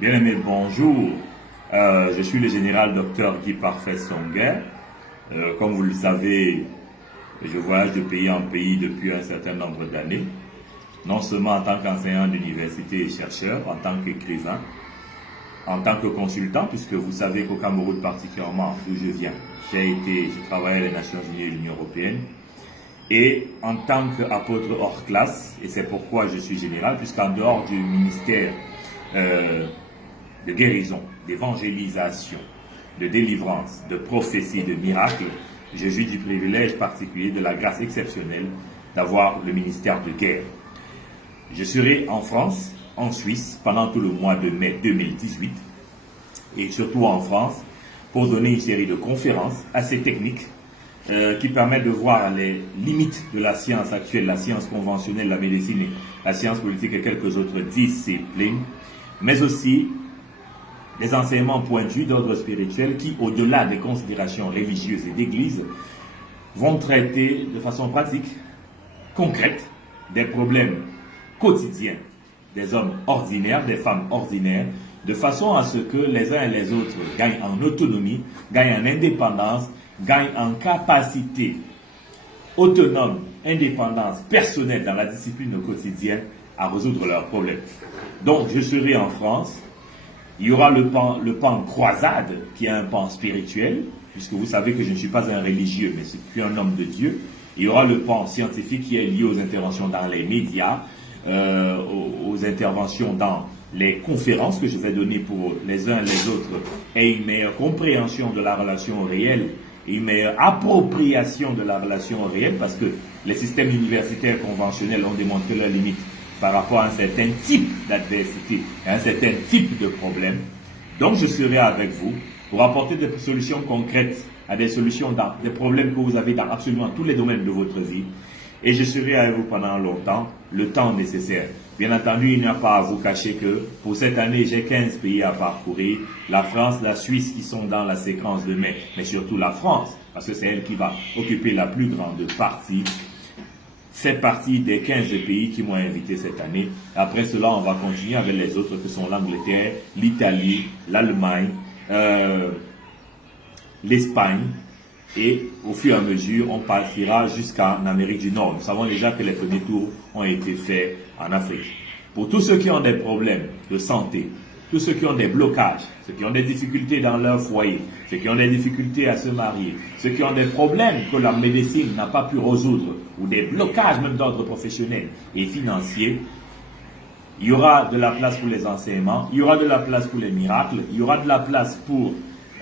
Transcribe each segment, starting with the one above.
Bien-aimé, bonjour. Je suis le général docteur Guy Parfait Songuer. Comme vous le savez, je voyage de pays en pays depuis un certain nombre d'années, non seulement en tant qu'enseignant d'université et chercheur, en tant qu'écrivain, en tant que consultant, puisque vous savez qu'au Cameroun particulièrement, d'où je viens, j'ai travaillé à les Nations Unies et l'Union Européenne, et en tant qu'apôtre hors classe, et c'est pourquoi je suis général, puisqu'en dehors du ministère de guérison, d'évangélisation, de délivrance, de prophétie, de miracle, je jouis du privilège particulier, de la grâce exceptionnelle d'avoir le ministère de guerre. Je serai en France, en Suisse, pendant tout le mois de mai 2018, et surtout en France, pour donner une série de conférences assez techniques qui permettent de voir les limites de la science actuelle, la science conventionnelle, la médecine, la science politique et quelques autres disciplines, mais aussi des enseignements pointus d'ordre spirituel qui, au-delà des considérations religieuses et d'église, vont traiter de façon pratique, concrète, des problèmes quotidiens des hommes ordinaires, des femmes ordinaires, de façon à ce que les uns et les autres gagnent en autonomie, gagnent en indépendance, gagnent en capacité autonome, indépendance personnelle dans la discipline au quotidien à résoudre leurs problèmes. Donc, je serai en France. Il y aura le pan croisade, qui est un pan spirituel, puisque vous savez que je ne suis pas un religieux, mais je suis un homme de Dieu. Il y aura le pan scientifique qui est lié aux interventions dans les médias, aux interventions dans les conférences que je vais donner pour les uns et les autres, et une meilleure compréhension de la relation réelle, et une meilleure appropriation de la relation réelle, parce que les systèmes universitaires conventionnels ont démontré leurs limites par rapport à un certain type d'adversité, à un certain type de problème. Donc je serai avec vous pour apporter des solutions concrètes à des solutions dans des problèmes que vous avez dans absolument tous les domaines de votre vie. Et je serai avec vous pendant longtemps, le temps nécessaire. Bien entendu, il n'y a pas à vous cacher que pour cette année, j'ai 15 pays à parcourir. La France, la Suisse qui sont dans la séquence de mai, mais surtout la France, parce que c'est elle qui va occuper la plus grande partie. C'est partie des 15 pays qui m'ont invité cette année. Après cela, on va continuer avec les autres que sont l'Angleterre, l'Italie, l'Allemagne, l'Espagne. Et au fur et à mesure, on partira jusqu'en Amérique du Nord. Nous savons déjà que les premiers tours ont été faits en Afrique. Pour tous ceux qui ont des problèmes de santé, tous ceux qui ont des blocages, ceux qui ont des difficultés dans leur foyer, ceux qui ont des difficultés à se marier, ceux qui ont des problèmes que la médecine n'a pas pu résoudre, ou des blocages même d'ordre professionnel et financier, il y aura de la place pour les enseignements, il y aura de la place pour les miracles, il y aura de la place pour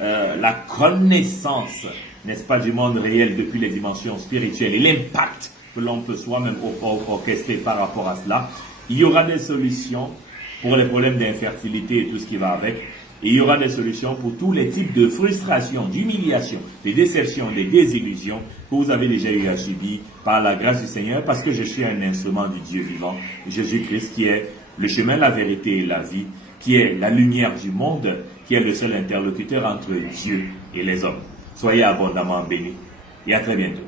la connaissance, n'est-ce pas, du monde réel depuis les dimensions spirituelles et l'impact que l'on peut soi-même orchestrer par rapport à cela. Il y aura des solutions pour les problèmes d'infertilité et tout ce qui va avec. Et il y aura des solutions pour tous les types de frustration, d'humiliation, de déception, de désillusions que vous avez déjà eu à subir par la grâce du Seigneur, parce que je suis un instrument du Dieu vivant, Jésus-Christ, qui est le chemin, la vérité et la vie, qui est la lumière du monde, qui est le seul interlocuteur entre Dieu et les hommes. Soyez abondamment bénis et à très bientôt.